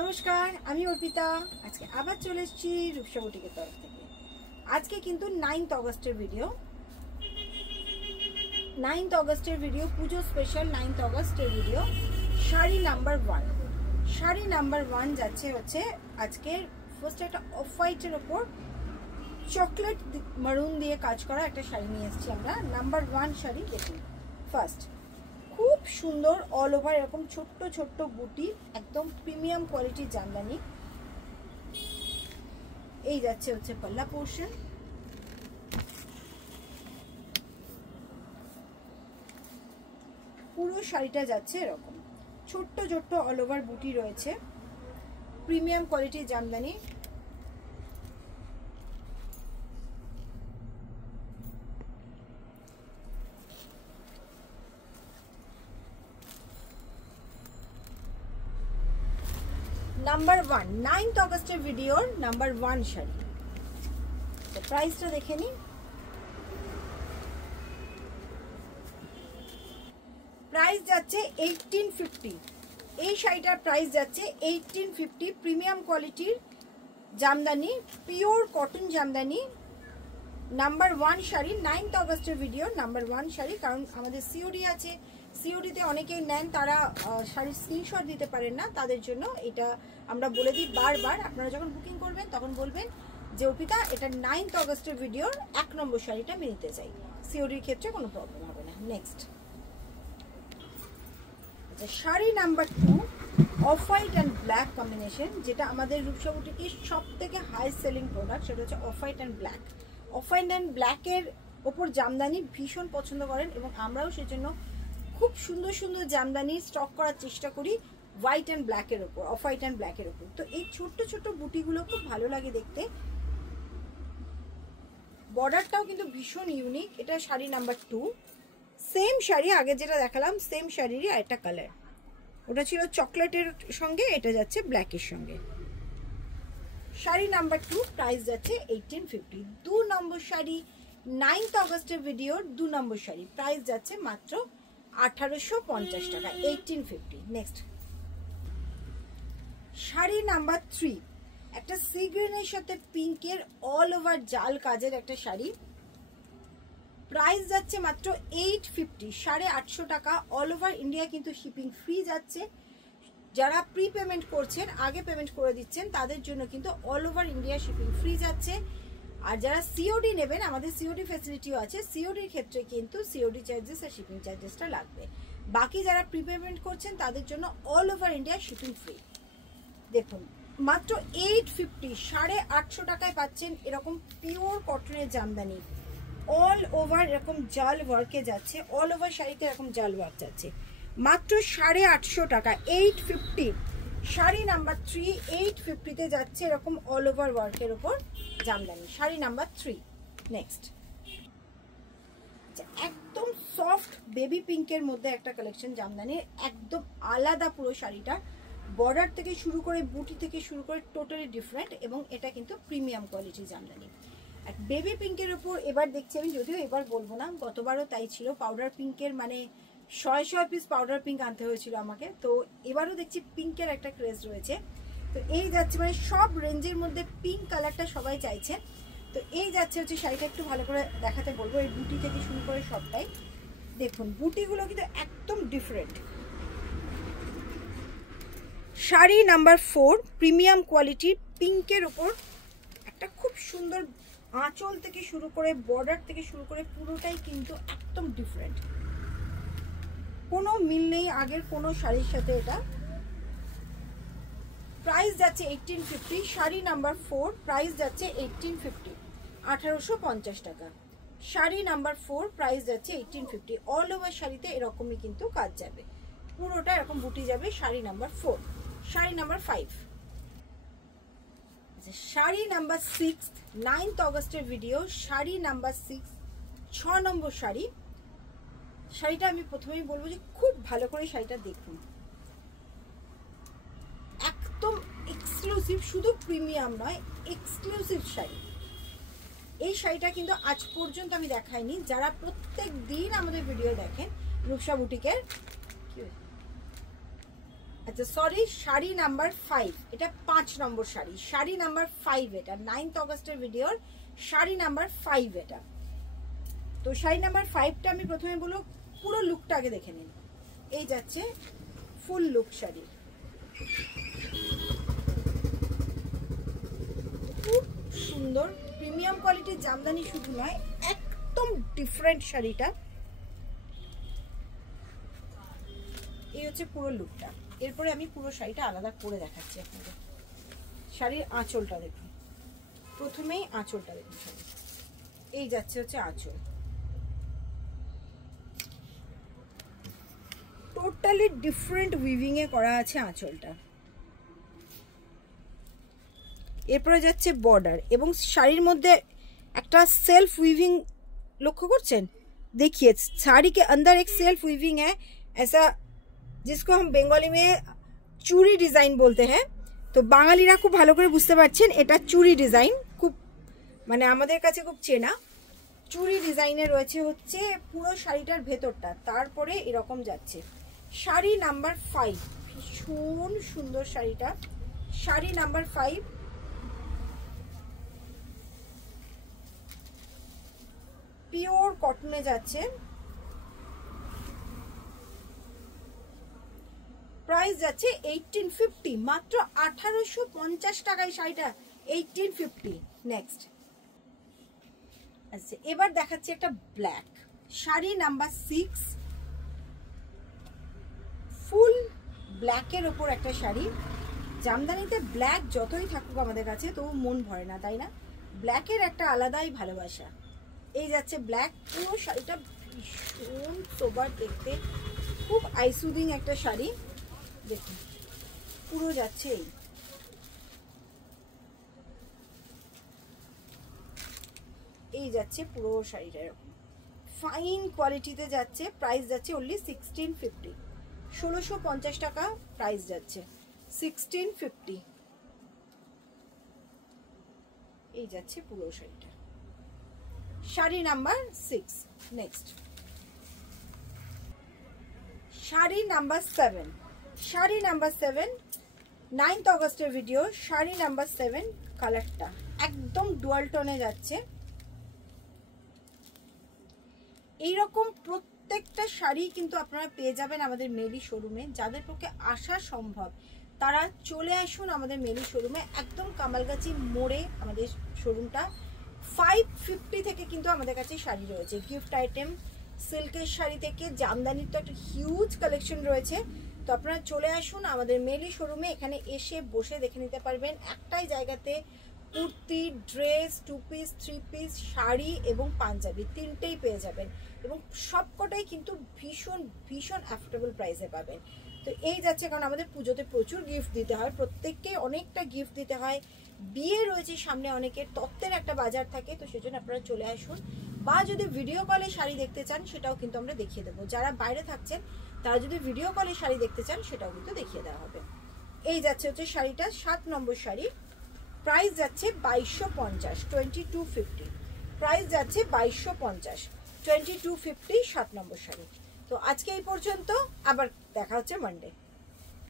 নমস্কার, আমি অর্পিতা। আজকে আবার চলে এসেছি রূপসা বুটিকের তরফ থেকে। আজকে কিন্তু 9th অগস্টের ভিডিও, 9th অগস্টের ভিডিও, পুজো স্পেশাল 9th অগস্টের video. Sari number 1, sari number 1 যাচ্ছে হচ্ছে আজকের ফার্স্ট একটা অফ হোয়াইটের ওপর চকলেট মারুন দিয়ে কাজ করা একটা শাড়ি নিয়ে এসেছি আমরা। নাম্বার 1 শাড়ি দেখুন। ফার্স্ট খুব সুন্দর অল ওভার এরকম ছোট্ট ছোট্ট বুটি, একদম প্রিমিয়াম কোয়ালিটির জামদানি। এই যাচ্ছে হচ্ছে পাল্লা পোর্শন। পুরো শাড়িটা যাচ্ছে এরকম ছোট্ট ছোট্ট অল ওভার বুটি রয়েছে, প্রিমিয়াম কোয়ালিটির জামদানি। নাম্বার 1, 9th অগস্টের ভিডিওর নাম্বার 1 শাড়ি। তো প্রাইসটা দেখে নিন। প্রাইস যাচ্ছে 1850। এই শাড়িটার প্রাইস যাচ্ছে 1850। প্রিমিয়াম কোয়ালিটির jamdani, pure cotton jamdani. Number 1 sari, 9th অগস্টের ভিডিও নাম্বার 1 শাড়ি। কারণ আমাদের সিওডি আছে, সিওডিতে অনেকেই নেন, তারা শাড়ির স্ক্রিনশট দিতে পারেন না, তাদের জন্য এটা আমরা বলে দিই বারবার। আপনারা যখন বুকিং করবেন তখন বলবেন যে অর্পিতা এটা 9th অগস্টের ভিডিওর 1 নম্বর শাড়িটা আমি নিতে চাই। সিওডির ক্ষেত্রে কোনো প্রবলেম হবে না। Next sari number 2, off white and black combination, যেটা আমাদের রূপসা বুটিকের সব থেকে হাই সেলিং প্রোডাক্ট, সেটা হচ্ছে off white and black. Off white and ব্ল্যাকের ওপর জামদানি ভীষণ পছন্দ করেন এবং আমরাও সেজন্য খুব সুন্দর সুন্দর জামদানি স্টক করার চেষ্টা করি হোয়াইট অ্যান্ড ব্ল্যাকের ওপর, অফ হোয়াইট অ্যান্ড ব্ল্যাকের ওপর। তো এই ছোট্ট ছোট্ট বুটিগুলো খুব ভালো লাগে দেখতে। বর্ডারটাও কিন্তু ভীষণ ইউনিক। এটা শাড়ি নাম্বার 2। সেম শাড়ি, আগে যেটা দেখালাম সেম শাড়িরই আরেকটা কালার। ওটা ছিল চকলেটের সঙ্গে, এটা যাচ্ছে ব্ল্যাকের সঙ্গে। শাড়ি নাম্বার 2, প্রাইস যাচ্ছে 1850। 2 নম্বর শাড়ি, 9th অগস্টের ভিডিওর 2 নম্বর শাড়ি, প্রাইস যাচ্ছে মাত্র 1850 টাকা, 1850। নেক্সট শাড়ি নাম্বার 3, একটা সি গ্রিনের সাথে পিঙ্কের অল ওভার জাল কাজের একটা শাড়ি, প্রাইস যাচ্ছে মাত্র 850, 850 টাকা। অল ওভার ইন্ডিয়া কিন্তু শিপিং ফ্রি যাচ্ছে। যারা প্রি পেমেন্ট করছেন, আগে পেমেন্ট করে দিচ্ছেন, তাদের জন্য কিন্তু all over India shipping free যাচ্ছে। আর যারা সিওডি নেবেন, আমাদের সিওডি ফ্যাসিলিটিও আছে। সিওডির ক্ষেত্রে কিন্তু সিওডি চার্জেস আর শিপিং চার্জেসটা লাগবে। বাকি যারা প্রি পেমেন্ট করছেন তাদের জন্য all over India shipping free. দেখুন মাত্র 850, 850 টাকায় পাচ্ছেন এরকম পিওর কটনের জামদানি। অল ওভার এরকম জাল ওয়ার্কে যাচ্ছে, অল ওভার শাড়িতে এরকম জাল ওয়ার্ক যাচ্ছে, মাত্র 850 টাকা, 850। শাড়ি নাম্বার 3, 850-তে যাচ্ছে এরকম অল ওভার ওয়ার্কের ওপর জামদানি, শাড়ি নাম্বার 3। নেক্সট একদম সফট বেবি পিঙ্কের মধ্যে একটা কালেকশন জামদানি, একদম আলাদা পুরো শাড়িটা। বর্ডার থেকে শুরু করে বুটি থেকে শুরু করে টোটালি ডিফারেন্ট, এবং এটা কিন্তু প্রিমিয়াম কোয়ালিটির জামদানি। আর বেবি পিঙ্কের ওপর এবার দেখছি আমি, যদিও এবার বলবো না, গতবারও তাই ছিল। পাউডার পিঙ্কের মানে 100 পিস পাউডার পিঙ্ক আনতে হয়েছিল আমাকে, তো এবারও দেখছি পিঙ্কের একটা ক্রেজ রয়েছে। তো এই যাচ্ছে মানে সব রেঞ্জের মধ্যে পিঙ্ক কালারটা সবাই চাইছেন। তো এই যাচ্ছে হচ্ছে শাড়িটা, একটু ভালো করে দেখাতে বলবো। এই বুটি থেকে শুরু করে সবটাই দেখুন, বুটিগুলো কিন্তু একদম ডিফারেন্ট। শাড়ি নাম্বার 4, প্রিমিয়াম কোয়ালিটির পিঙ্কের ওপর একটা খুব সুন্দর আঁচল থেকে শুরু করে বর্ডার থেকে শুরু করে পুরোটাই কিন্তু একদম ডিফারেন্ট, কোনো মিল নেই আগের কোনো শাড়ির সাথে। এটা প্রাইস যাচ্ছে 1850। শাড়ি নাম্বার 4, প্রাইস যাচ্ছে 1850, 1850 টাকা। শাড়ি নাম্বার 4, প্রাইস যাচ্ছে 1850। অল ওভার শাড়িতে এরকমই কিন্তু কাজ যাবে, পুরোটা এরকম বুটি যাবে। Sari number 4। Sari number 5, sari number 6, 9th অগস্টের ভিডিও। শাড়ি নাম্বার 6, 6 নম্বর শাড়ি। শাড়িটা আমি প্রথমেই বলবো যে খুব ভালো করে শাড়িটা দেখুন, একদম এক্সক্লুসিভ, শুধু প্রিমিয়াম নয়, এক্সক্লুসিভ শাড়ি। এই শাড়িটা কিন্তু আজ পর্যন্ত আমি দেখাইনি। যারা প্রত্যেক দিন আমাদের ভিডিও দেখেন রূপসা বুটিকের, আচ্ছা সরি, শাড়ি নাম্বার 5, এটা 5 নম্বর শাড়ি, শাড়ি নাম্বার 5 এটা 9th অগস্টের ভিডিওর শাড়ি নাম্বার 5 এটা। তো শাড়ি নাম্বার 5টা আমি প্রথমে বলবো পুরো লুকটা আগে দেখে নিন। এই যাচ্ছে ফুল লুক শাড়ি, খুব সুন্দর প্রিমিয়াম কোয়ালিটির জামদানি, শুধু নয় একদম ডিফারেন্ট শাড়িটা। এই হচ্ছে পুরো লুকটা। এরপরে আমি পুরো শাড়িটা আলাদা করে দেখাচ্ছি আপনাদের। শাড়ির আঁচলটা দেখুন, প্রথমেই আঁচলটা দেখুন শাড়ি। এই যাচ্ছে হচ্ছে আঁচল, টোটালি ডিফারেন্ট উইভিং এ করা আছে আঁচলটা। এরপরে যাচ্ছে বর্ডার, এবং শাড়ির মধ্যে একটা সেলফ উইভিং লক্ষ্য করছেন। देखिए साड़ी के अंदर एक सेल्फ वीविंग है, ऐसा जिसको हम बेंगली में चूड़ी डिजाइन बोलते हैं। तो বাঙালিরা খুব ভালো করে বুঝতে পারছেন এটা চুড়ি ডিজাইন, খুব মানে আমাদের কাছে খুব চেনা চুড়ি ডিজাইনে রয়েছে হচ্ছে পুরো শাড়িটার ভেতরটা। তারপরে এরকম যাচ্ছে। শাড়ি নাম্বার 5, ভীষণ সুন্দর শাড়িটা, শাড়ি নাম্বার 5। পিওর কটনে যাচ্ছে, প্রাইস যাচ্ছে 1850, মাত্র 1850 টাকায় শাড়িটা 1850। নেক্সট আচ্ছা এবার দেখাচ্ছি একটা ব্ল্যাক, শাড়ি নাম্বার 6, ফুল ব্ল্যাকের ওপর একটা শাড়ি। জামদানিতে ব্ল্যাক যতই থাকুক আমাদের কাছে তবু মন ভরে না, তাই না? ব্ল্যাকের একটা আলাদাই ভালোবাসা। এই যাচ্ছে ব্ল্যাক, পুরো শাড়িটা ভীষণ সোবার দেখতে, খুব আইসুদিং একটা শাড়ি। দেখুন পুরো যাচ্ছে এই যাচ্ছে পুরো শাড়িটা এরকম ফাইন কোয়ালিটিতে যাচ্ছে। প্রাইস যাচ্ছে অনলি 1650, 1650 টাকা প্রাইস যাচ্ছে, 1650। এই যাচ্ছে পুরো শাড়িটা, sari number 6। Next sari number 7, sari number 7 9th অগস্টের ভিডিও, শাড়ি নাম্বার 7 কালারটা একদম ডুয়াল টোনে যাচ্ছে। এইরকম প্রত্যেকটা শাড়ি কিন্তু আপনারা পেয়ে যাবেন আমাদের মেলি শোরুমে। যাদের পক্ষে আসা সম্ভব তারা চলে আসুন আমাদের মেলি শোরুমে, একদম কামালগাছি মোড়ে আমাদের শোরুমটা। 550 থেকে কিন্তু আমাদের কাছে শাড়ি রয়েছে, গিফট আইটেম, সিল্কের শাড়ি থেকে জামদানির তো একটা হিউজ কালেকশন রয়েছে। তো আপনারা চলে আসুন আমাদের মেলি শোরুমে, এখানে এসে বসে দেখে নিতে পারবেন। একটাই জায়গাতে kurti, dress, 2 piece, 3 piece, sari এবং পাঞ্জাবি তিনটেই পেয়ে যাবেন, এবং সবকটাই কিন্তু ভীষণ ভীষণ অ্যাফোর্ডেবল প্রাইসে পাবেন। তো এই যাচ্ছে, কারণ আমাদের পুজোতে প্রচুর গিফট দিতে হয়, প্রত্যেককে অনেকটা গিফট দিতে হয়, বিয়ে রয়েছে সামনে, অনেকের তত্ত্বের একটা বাজার থাকে। তো সেজন্য আপনারা চলে আসুন, বা যদি ভিডিও কলে শাড়ি দেখতে চান সেটাও কিন্তু আমরা দেখিয়ে দেবো। যারা বাইরে থাকছেন তারা যদি ভিডিও কলে শাড়ি দেখতে চান সেটাও কিন্তু দেখিয়ে দেওয়া হবে। এই যাচ্ছে হচ্ছে শাড়িটা 7 নম্বর শাড়ি, প্রাইস যাচ্ছে 2250, 2250 প্রাইস যাচ্ছে 2250, 2250 7 নম্বর শাড়ি। তো আজকে এই পর্যন্ত, আবার দেখা হচ্ছে মানডে।